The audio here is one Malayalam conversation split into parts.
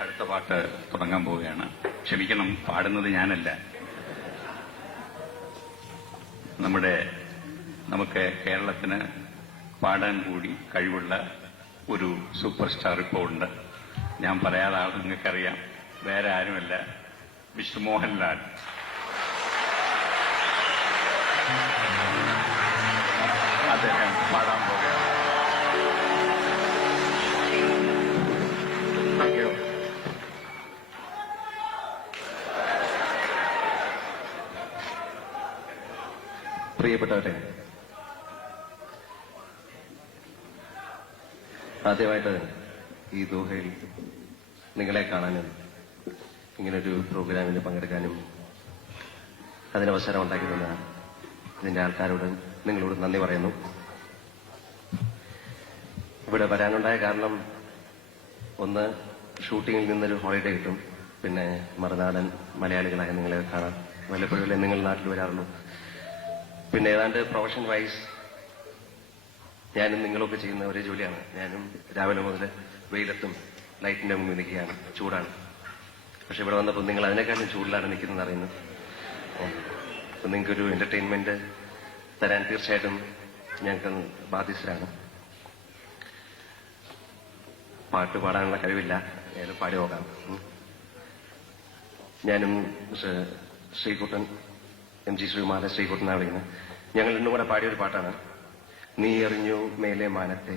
അടുത്ത പാട്ട് തുടങ്ങാൻ പോവുകയാണ്. ക്ഷമിക്കണം പാടുന്നത് ഞാനല്ല. നമ്മുടെ നമുക്ക് കേരളത്തിന് പാടാൻ കൂടി കഴിവുള്ള ഒരു സൂപ്പർ സ്റ്റാർ ഇപ്പോൾ ഉണ്ട്. ഞാൻ പറയാതെ ആൾ നിങ്ങൾക്കറിയാം. വേറെ ആരുമല്ല. വിഷ്ണു മോഹൻലാൽ പ്രിയപ്പെട്ടവരെ ആദ്യമായിട്ട് ഈ ദോഹയിൽ നിങ്ങളെ കാണാനും ഇങ്ങനൊരു പ്രോഗ്രാമിന് പങ്കെടുക്കാനും അതിനവസരം ഉണ്ടാക്കി തന്ന ഇതിന്റെ ആൾക്കാരോട് നിങ്ങളോട് നന്ദി പറയുന്നു. ഇവിടെ വരാനുണ്ടായ കാരണം ഒന്ന് ഷൂട്ടിങ്ങിൽ നിന്നൊരു ഹോളിഡേ കിട്ടും. പിന്നെ മറുനാടൻ മലയാളികളായ നിങ്ങളെ കാണാം. വല്ലപ്പോഴും നിങ്ങൾ നാട്ടിൽ വരാറുള്ളൂ? പിന്നെ ഏതാണ്ട് പ്രൊഫഷൻ വൈസ് ഞാനും നിങ്ങളൊക്കെ ചെയ്യുന്ന ഒരേ ജോലിയാണ്. ഞാനും രാവിലെ മുതൽ വെയിലത്തും ലൈറ്റിന്റെ മുമ്പിൽ നിൽക്കുകയാണ്. ചൂടാണ്. പക്ഷെ ഇവിടെ വന്നപ്പോൾ നിങ്ങൾ അതിനേക്കാളും ചൂടിലാണ് നിൽക്കുന്നത് അറിയുന്നു. അപ്പം നിങ്ങൾക്കൊരു എന്റർടൈൻമെന്റ് തരാൻ തീർച്ചയായിട്ടും ഞങ്ങൾക്ക് ബാധ്യസ്ഥരാണ്. പാട്ട് പാടാനുള്ള കഴിവില്ല. ഏത് പാടി നോക്കാം ഞാനും ശ്രീകുട്ടൻ എം ജി ശ്രീകുമാരൻ ശ്രീകുട്ടനാണ് ഞങ്ങൾ ഇന്നും കൂടെ പാടിയൊരു പാട്ടാണ്. നീ എറിഞ്ഞു മേലെ മാനത്തെ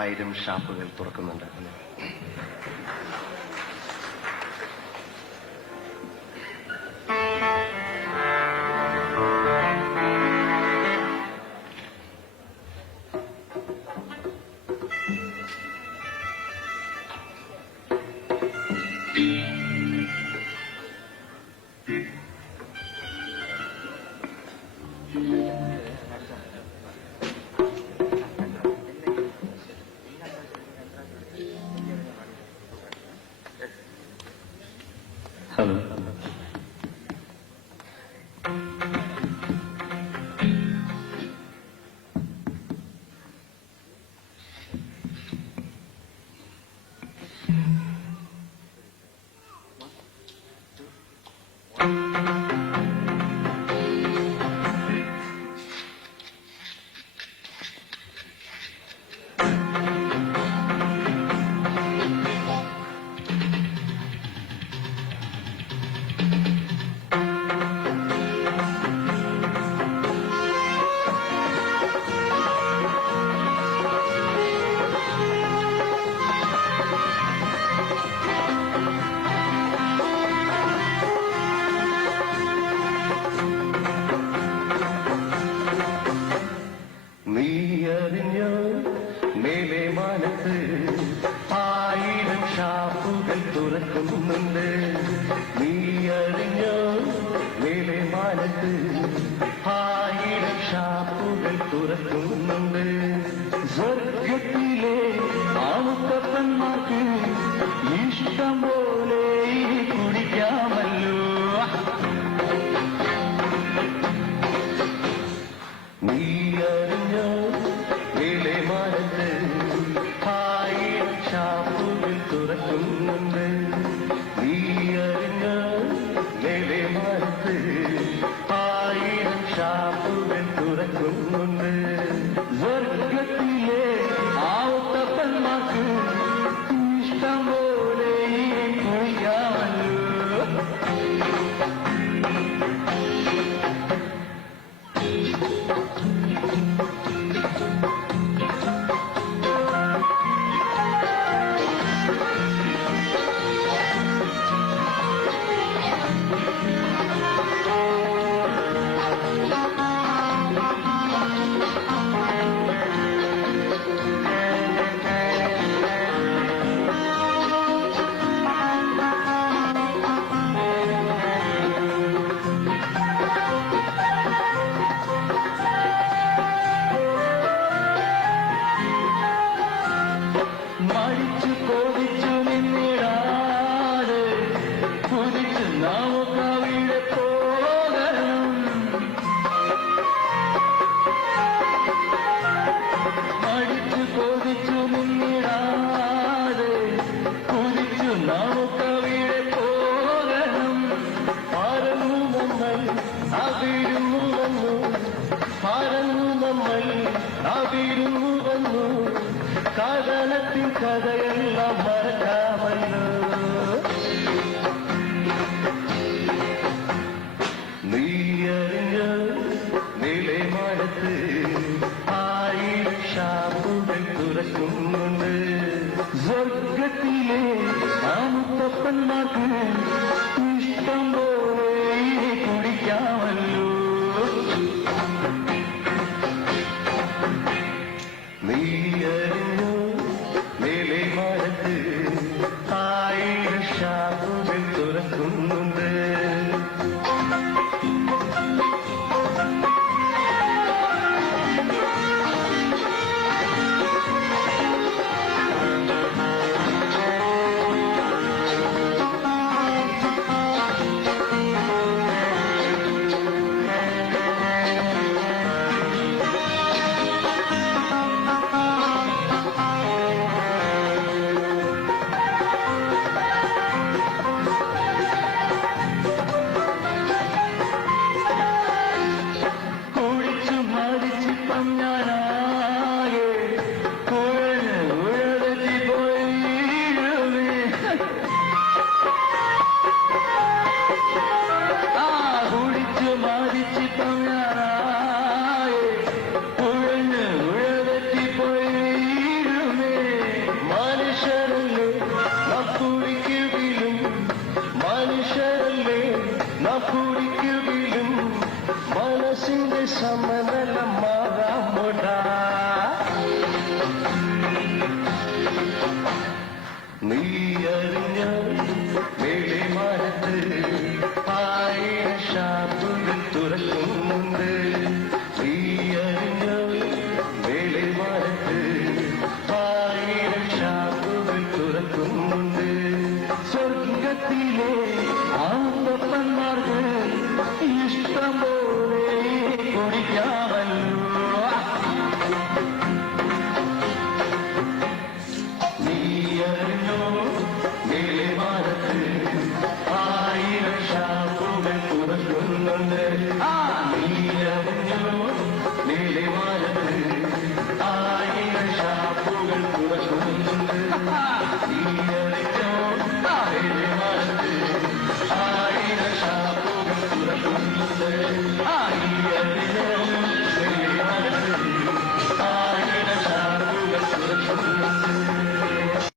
ആയിരം ഷാപ്പുകൾ തുറക്കുന്നുണ്ട്. മേലെ മാനത്ത് ആയിരം ഷാപ്പുകൾ തുറക്കുന്നുണ്ട്. നീ അറിഞ്ഞോ? മേലെ മാനത്ത് ആയിരം ഷാപ്പുകൾ തുറക്കുന്നുണ്ട്. സ്വർഗത്തിലെ ആമുക്കപ്പന്മാർക്ക് ഇഷ്ടം പോലെ കുടിക്കാമല്ലോ. നീ കാതലത്തിൻ കഥയെല്ലാം മറക്കാമല്ലോ നീ അറിഞ്ഞ നിലമാടത്ത് ആയിരം ഷാപ്പുകൾ തുറക്കുന്നുണ്ട് സ്വർഗത്തിലെ ആമുത്തപ്പന്മാർക്ക് ഇഷ്ടം സമതലമാകാമുട നീ അറിഞ്ഞ